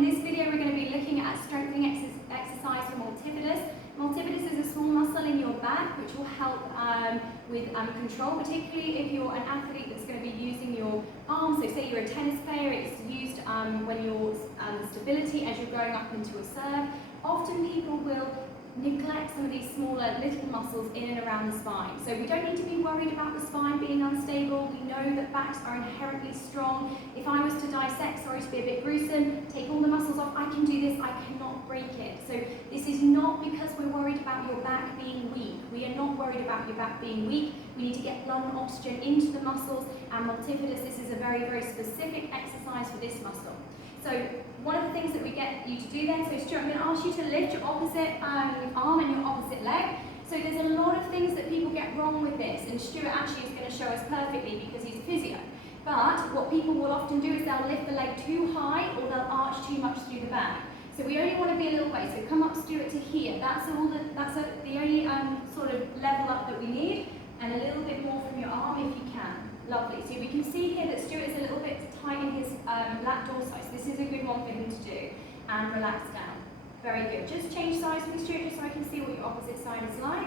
In this video we're going to be looking at strengthening exercise for multifidus. Multifidus is a small muscle in your back which will help with control, particularly if you're an athlete that's going to be using your arms. So say you're a tennis player, it's used when you're stability as you're going up into a serve. Often people will neglect some of these smaller little muscles in and around the spine. So we don't need to be worried about the spine being unstable. We know that backs are inherently strong. If I was to dissect, sorry to be a bit gruesome, take all the muscles off, I can do this, I cannot break it. So this is not because we're worried about your back being weak. We are not worried about your back being weak. We need to get lung oxygen into the muscles, and multifidus, this is a very, very specific exercise for this muscle. So one of the things that we get you to do then, so Stuart, I'm going to ask you to lift your opposite arm and your opposite leg. So there's a lot of things that people get wrong with this, and Stuart actually is going to show us perfectly because he's a physio. But what people will often do is they'll lift the leg too high or they'll arch too much through the back. So we only want to be a little way. So come up, Stuart, to here. That's the only sort of level up that we need, and a little bit more from your arm if you can. Lovely. So we can see here that Stuart is a little bit tight in his lat dorsi. So this is a good one for him to do. And relax down. Very good. Just change sides with Stuart just so I can see what your opposite side is like.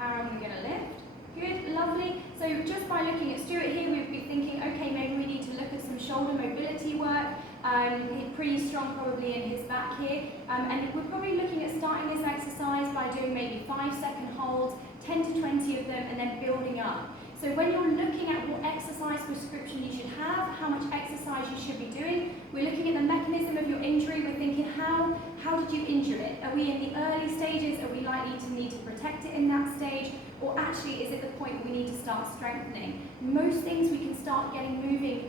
And we're going to lift. Good. Lovely. So just by looking at Stuart here, we'd be thinking, okay, maybe we need to look at some shoulder mobility work. He's pretty strong probably in his back here. And we're probably looking at starting this exercise by doing maybe 5-second holds, 10 to 20 of them, and then building up. So when you're looking at what exercise prescription you should have, how much exercise you should be doing, we're looking at the mechanism of your injury. We're thinking, how did you injure it? Are we in the early stages? Are we likely to need to protect it in that stage? Or actually, is it the point we need to start strengthening? Most things we can start getting moving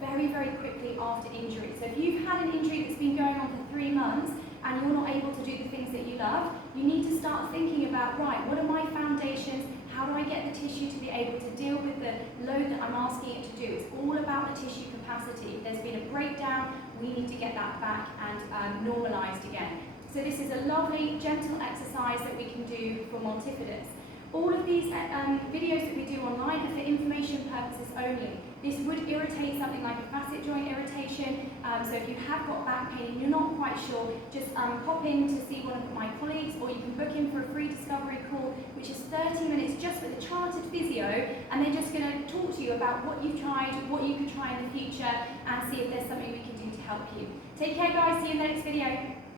very, very quickly after injury. So if you've had an injury that's been going on for 3 months and you're not able to do the things that you love, you need to start thinking about, right, what are my foundations? How do I get the tissue to be able to deal with the load that I'm asking it to do? It's all about the tissue capacity. If there's been a breakdown, we need to get that back and normalized again. So this is a lovely, gentle exercise that we can do for multifidus. All of these videos that we do online are for information purposes only. This would irritate something like a facet joint irritation. So if you have got back pain and you're not quite sure, just pop in to see one of my colleagues, or you can book in for a free discovery call, which is 30 minutes just with a chartered physio, and they're just going to talk to you about what you've tried, what you could try in the future, and see if there's something we can do to help you. Take care, guys. See you in the next video.